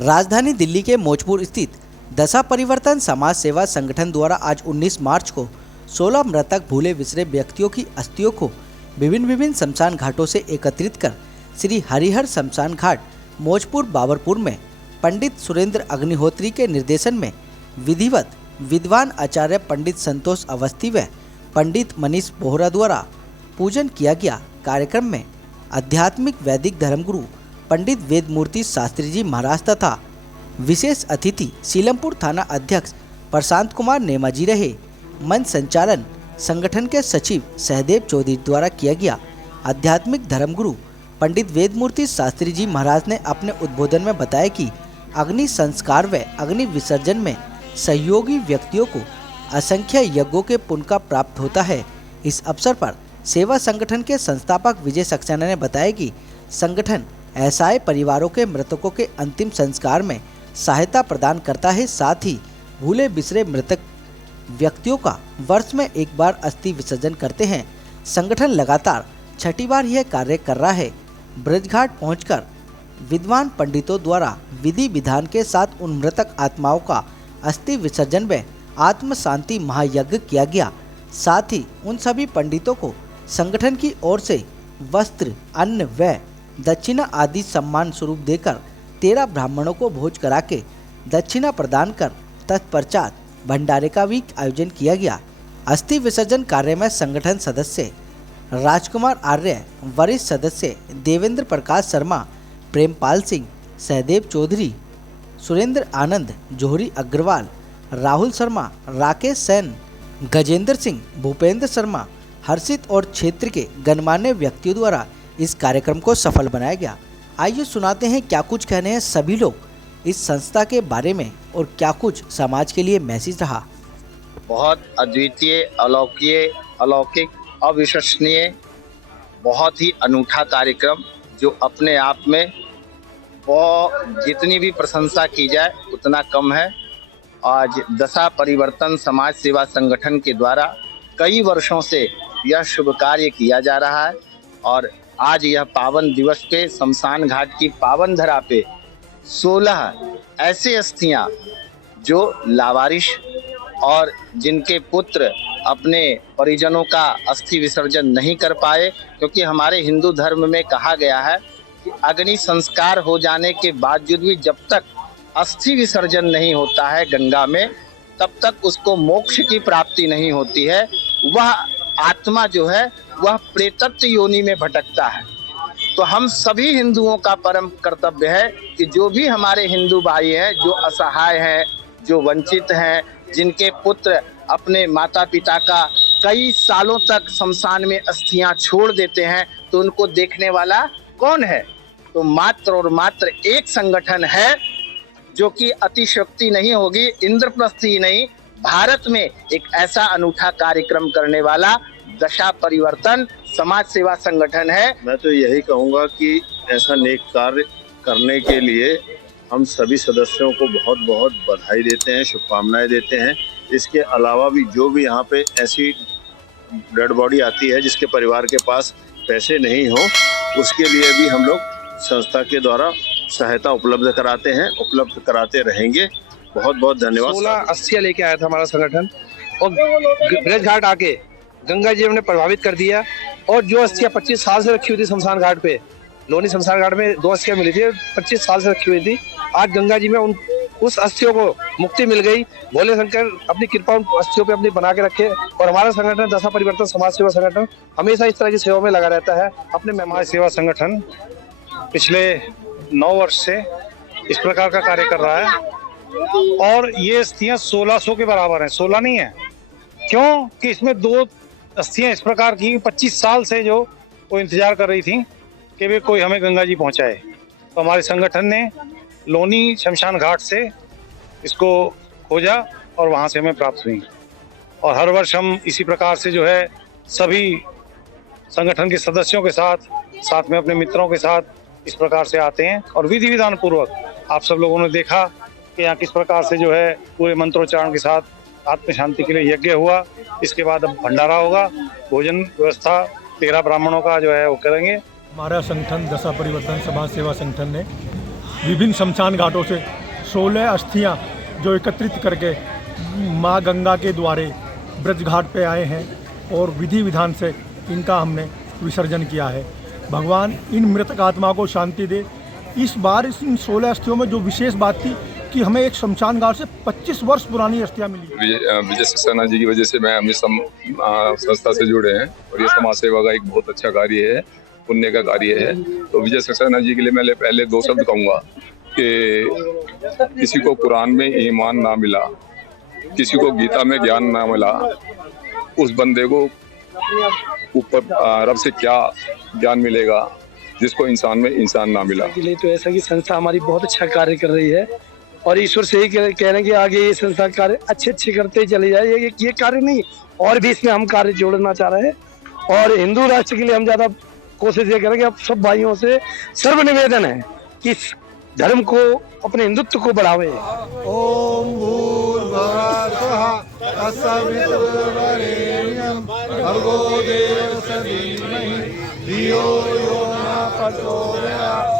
राजधानी दिल्ली के मौजपुर स्थित दशा परिवर्तन समाज सेवा संगठन द्वारा आज 19 मार्च को 16 मृतक भूले बिसरे व्यक्तियों की अस्थियों को विभिन्न शमशान घाटों से एकत्रित कर श्री हरिहर शमशान घाट मौजपुर बाबरपुर में पंडित सुरेंद्र अग्निहोत्री के निर्देशन में विधिवत विद्वान आचार्य पंडित संतोष अवस्थी व पंडित मनीष बोहरा द्वारा पूजन किया गया। कार्यक्रम में आध्यात्मिक वैदिक धर्मगुरु पंडित वेदमूर्ति शास्त्री जी महाराज तथा विशेष अतिथि सीलमपुर थाना अध्यक्ष प्रशांत कुमार नेमा जी रहे। मंच संचालन संगठन के सचिव सहदेव चौधरी द्वारा किया गया। आध्यात्मिक धर्मगुरु पंडित वेदमूर्ति शास्त्री जी महाराज ने अपने उद्बोधन में बताया कि अग्नि संस्कार व अग्नि विसर्जन में सहयोगी व्यक्तियों को असंख्य यज्ञों के पुण्य का प्राप्त होता है। इस अवसर पर सेवा संगठन के संस्थापक विजय सक्सेना ने बताया कि संगठन असहाय परिवारों के मृतकों के अंतिम संस्कार में सहायता प्रदान करता है। साथ ही भूले बिसरे मृतक व्यक्तियों का वर्ष में एक बार अस्थि विसर्जन करते हैं। संगठन लगातार छठी बार यह कार्य कर रहा है। ब्रजघाट पहुंचकर विद्वान पंडितों द्वारा विधि विधान के साथ उन मृतक आत्माओं का अस्थि विसर्जन व आत्म शांति महायज्ञ किया गया। साथ ही उन सभी पंडितों को संगठन की ओर से वस्त्र, अन्न व दक्षिणा आदि सम्मान स्वरूप देकर 13 ब्राह्मणों को भोज करा के दक्षिणा प्रदान कर तत्पश्चात भंडारे का भी आयोजन किया गया। अस्थि विसर्जन कार्य में संगठन सदस्य राजकुमार आर्य, वरिष्ठ सदस्य देवेंद्र प्रकाश शर्मा, प्रेमपाल सिंह, सहदेव चौधरी, सुरेंद्र आनंद, जोहरी अग्रवाल, राहुल शर्मा, राकेश सैन, गजेंद्र सिंह, भूपेंद्र शर्मा, हर्षित और क्षेत्र के गणमान्य व्यक्तियों द्वारा इस कार्यक्रम को सफल बनाया गया। आइए सुनाते हैं क्या कुछ कहने हैं सभी लोग इस संस्था के बारे में और क्या कुछ समाज के लिए मैसेज रहा। बहुत अद्वितीय, अलौकिक, अविश्वसनीय, बहुत ही अनूठा कार्यक्रम जो अपने आप में जितनी भी प्रशंसा की जाए उतना कम है। आज दशा परिवर्तन समाज सेवा संगठन के द्वारा कई वर्षों से यह शुभ कार्य किया जा रहा है और आज यह पावन दिवस पे शमशान घाट की पावन धरा पे 16 ऐसे अस्थियां जो लावारिश और जिनके पुत्र अपने परिजनों का अस्थि विसर्जन नहीं कर पाए, क्योंकि हमारे हिंदू धर्म में कहा गया है कि अग्नि संस्कार हो जाने के बावजूद भी जब तक अस्थि विसर्जन नहीं होता है गंगा में, तब तक उसको मोक्ष की प्राप्ति नहीं होती है। वह आत्मा जो है वह प्रेतत्व योनि में भटकता है। तो हम सभी हिंदुओं का परम कर्तव्य है कि जो भी हमारे हिंदू भाई हैं, जो असहाय हैं, जो वंचित हैं, जिनके पुत्र अपने माता पिता का कई सालों तक शमशान में अस्थियां छोड़ देते हैं, तो उनको देखने वाला कौन है? तो मात्र और मात्र एक संगठन है जो कि अतिशयोक्ति नहीं होगी, इंद्रप्रस्थ ही नहीं, भारत में एक ऐसा अनूठा कार्यक्रम करने वाला दशा परिवर्तन समाज सेवा संगठन है। मैं तो यही कहूँगा कि ऐसा नेक कार्य करने के लिए हम सभी सदस्यों को बहुत बहुत बधाई देते हैं, शुभकामनाएं देते हैं। इसके अलावा भी जो भी यहाँ पे ऐसी डेड बॉडी आती है जिसके परिवार के पास पैसे नहीं हो, उसके लिए भी हम लोग संस्था के द्वारा सहायता उपलब्ध कराते हैं, उपलब्ध कराते रहेंगे। बहुत बहुत धन्यवाद। 16 अस्थियां लेके आया था हमारा संगठन और ब्रज घाट आके गंगा जी ने प्रभावित कर दिया। और जो अस्थियां 25 साल से रखी हुई थी शमशान घाट पे, लोनी शमशान घाट में 2 अस्थियां मिली थी, 25 साल से रखी हुई थी। आज गंगा जी में उस अस्थियों को मुक्ति मिल गई। भोले शंकर अपनी कृपा उन अस्थियों पे अपनी बना के रखे और हमारा संगठन दशा परिवर्तन समाज सेवा संगठन हमेशा इस तरह की सेवा में लगा रहता है। अपने समाज सेवा संगठन पिछले 9 वर्ष से इस प्रकार का कार्य कर रहा है और ये अस्थियां 1600 के बराबर हैं, 16 नहीं है। क्यों कि इसमें 2 अस्थियां इस प्रकार की 25 साल से जो वो इंतजार कर रही थी कि वे कोई हमें गंगा जी पहुंचाए, तो हमारे संगठन ने लोनी शमशान घाट से इसको खोजा और वहां से हमें प्राप्त हुई। और हर वर्ष हम इसी प्रकार से जो है सभी संगठन के सदस्यों के साथ में अपने मित्रों के साथ इस प्रकार से आते हैं और विधि विधान पूर्वक आप सब लोगों ने देखा कि यहाँ किस प्रकार से जो है पूरे मंत्रोच्चारण के साथ आत्म शांति के लिए यज्ञ हुआ। इसके बाद अब भंडारा होगा, भोजन व्यवस्था 13 ब्राह्मणों का जो है वो करेंगे। हमारा संगठन दशा परिवर्तन समाज सेवा संगठन ने विभिन्न शमशान घाटों से 16 अस्थियां जो एकत्रित करके माँ गंगा के द्वारे ब्रज घाट पे आए हैं और विधि विधान से इनका हमने विसर्जन किया है। भगवान इन मृतक आत्मा को शांति दे। इस बार इन 16 अस्थियों में जो विशेष बात थी कि हमें एक शमशान घाट से 25 वर्ष पुरानी अस्थियां मिली। विजय सक्सेना जी की वजह से मैं हमें संस्था से जुड़े हैं और ये समाज सेवा का एक बहुत अच्छा कार्य है, पुण्य का कार्य है। तो विजय सक्सेना जी के लिए मैं पहले 2 शब्द कहूँगा कि किसी को कुरान में ईमान ना मिला, किसी को गीता में ज्ञान ना मिला, उस बंदे को ऊपर रब से क्या ज्ञान मिलेगा जिसको इंसान में इंसान ना मिला। के लिए तो ऐसा कि संस्था हमारी बहुत अच्छा कार्य कर रही है और ईश्वर से ही कह रहे हैं कि आगे ये संस्था कार्य अच्छे करते चले जाए। ये कार्य नहीं और भी इसमें हम कार्य जोड़ना चाह रहे हैं और हिंदू राष्ट्र के लिए हम ज्यादा कोशिश ये करेंगे। अब सब भाइयों से सर्व निवेदन है कि इस धर्म को, अपने हिंदुत्व को बढ़ावे। ओम भूर्भुवः स्वः तत्सवितुर्वरेण्यं भर्गो देवस्य धीमहि धियो यो न प्रचोदयात्।